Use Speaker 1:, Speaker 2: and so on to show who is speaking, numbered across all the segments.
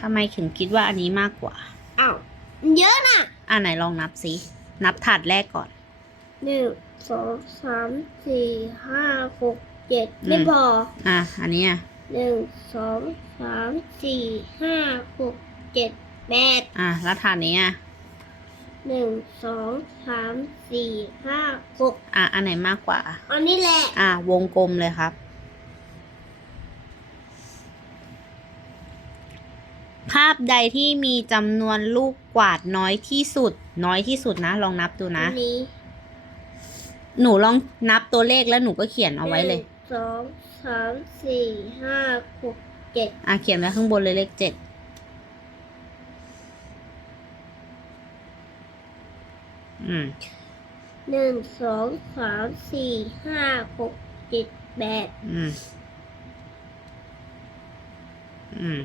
Speaker 1: ทำไมถึงคิดว่าอันนี้มากกว่า
Speaker 2: อ้าวมันเยอะน่ะ
Speaker 1: อ่าไหนลองนับสิ นับถาดแรกก่อน
Speaker 2: หนึ่งสองสามสี่ห้าหกเจ็ด
Speaker 1: อืม
Speaker 2: ไม่พอ
Speaker 1: อะ อันนี้อะ
Speaker 2: หนึ่งสองสามสี่ห้าหกเจ็ดแปด
Speaker 1: อะแล้วถาดนี้อะ
Speaker 2: หนึ่งสองสามสี่ห้าหก
Speaker 1: อะอันไหนมากกว่า
Speaker 2: อันนี้แหละ
Speaker 1: อะวงกลมเลยครับ ภาพใดที่มีจำนวนลูกกวาดน้อยที่สุด น้อยที่สุดนะ ลองนับดูนะ
Speaker 2: อันนี้
Speaker 1: หนูลองนับตัวเลขแล้วหนูก็เขียนเอาไว้เลย
Speaker 2: หนึ่งสองสามสี่ห้าหกเจ็ด
Speaker 1: อะเขียนไว้ข้างบนเลยเลขเจ็ดอืม
Speaker 2: หนึ่งสองสามสี่ห้าหกเจ็ดแปด
Speaker 1: อืม อืม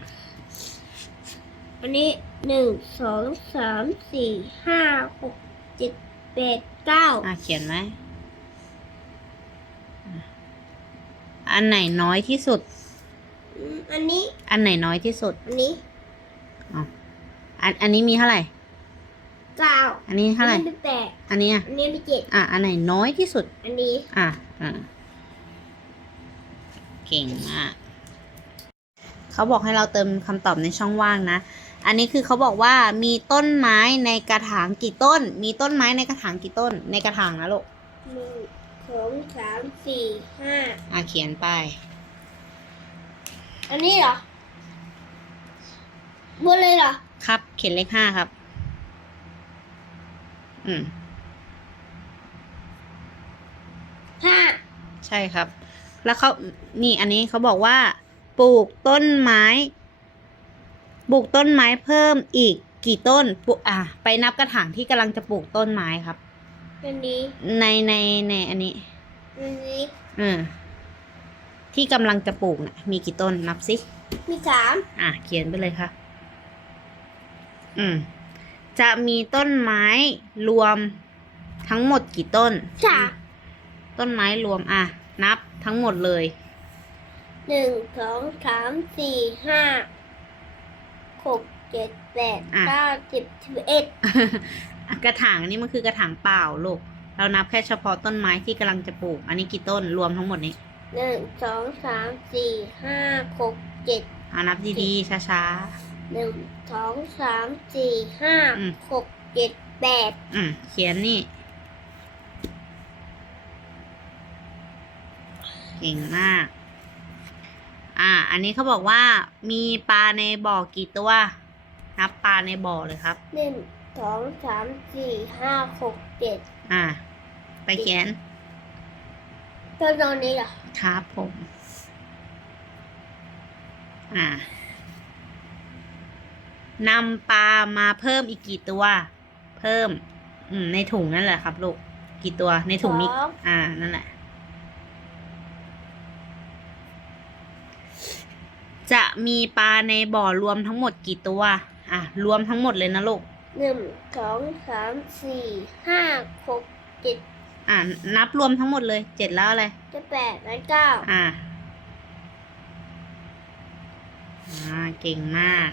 Speaker 2: อันนี้หนึ่งสองสามสี่ห้าหกเจ็ดแปดเก้า
Speaker 1: อะเขียนไว้อะอันไหนน้อยที่สุด
Speaker 2: อืมอันนี้
Speaker 1: อันไหนน้อยที่สุด
Speaker 2: อันนี้
Speaker 1: อันอันนี้มีเท่าไหร่
Speaker 2: เก้า
Speaker 1: อันนี้เท่าไหร่
Speaker 2: อันนี้เป็นแปด
Speaker 1: อันนี้อะ
Speaker 2: อันนี้เป็นเจ็ด
Speaker 1: อะ อันไหนน้อยที่สุด
Speaker 2: อันนี้
Speaker 1: อะอะเก่งมาก เขาบอกให้เราเติมคำตอบในช่องว่างนะ อันนี้คือเขาบอกว่ามีต้นไม้ในกระถางกี่ต้น มีต้นไม้ในกระถางกี่ต้น ในกระถางนะลูก
Speaker 2: หนึ่งสองสามสี่ห้า
Speaker 1: อะเขียนไป
Speaker 2: อันนี้เหรอบนเลยเหรอ
Speaker 1: ครับ เขียนเลขห้าครับ อืม
Speaker 2: ห้า
Speaker 1: ใช่ครับ แล้วเขานี่อันนี้เขาบอกว่า ปลูกต้นไม้ ปลูกต้นไม้เพิ่มอีกกี่ต้นปลูกอะไปนับกระถางที่กำลังจะปลูกต้นไม้ครับ
Speaker 2: อันนี้
Speaker 1: ในในในอันนี้
Speaker 2: อันนี้
Speaker 1: อืมที่กำลังจะปลูกนะ่ะมีกี่ต้นนับสิ
Speaker 2: มีสาม
Speaker 1: อะเขียนไปเลยค่ะ อืม จะมีต้นไม้รวมทั้งหมดกี่ต้น
Speaker 2: สาม
Speaker 1: ต้นไม้รวมอะ นับทั้งหมดเลย
Speaker 2: หนึ่งสองสามสี่ห้าหก เจ็ดแปด
Speaker 1: อะ
Speaker 2: เก้าสิบสิบเอ็ด
Speaker 1: กระถางอันนี้มันคือกระถางเปล่าลูก เรานับแค่เฉพาะต้นไม้ที่กำลังจะปลูก อันนี้กี่ต้นรวมทั้งหมดนี้
Speaker 2: หนึ่งสองสามสี่ห้าหกเจ็ด
Speaker 1: อ่านับดีๆช้า
Speaker 2: หนึ่งสองสามสี่ห้า
Speaker 1: อืม
Speaker 2: หกเจ็ดแปด
Speaker 1: ๆอืมเขียนนี่ เก่งมาก อ่า อันนี้เขาบอกว่ามีปลาในบ่อกี่ตัว นับปลาในบ่อเลยครับ
Speaker 2: หนึ่งสองสามสี่ห้าหกเจ็ด
Speaker 1: อ่า ไปเขียน
Speaker 2: ตัวตรงนี้เหรอ
Speaker 1: ครับผม อ่านำปลามาเพิ่มอีกกี่ตัว เพิ่ม อืม ในถุงนั่นแหละครับลูก กี่ตัว ในถุงมี
Speaker 2: สอง
Speaker 1: อ่า นั่นแหละ จะมีปลาในบ่อรวมทั้งหมดกี่ตัว อะ รวมทั้งหมดเลยนะลูก
Speaker 2: หนึ่งสองสามสี่ห้าหกเจ็ด
Speaker 1: อ่านับรวมทั้งหมดเลยเจ็ดแล้วอะไร
Speaker 2: จะแปดและเก้า
Speaker 1: อ่าอ่าเก่งมาก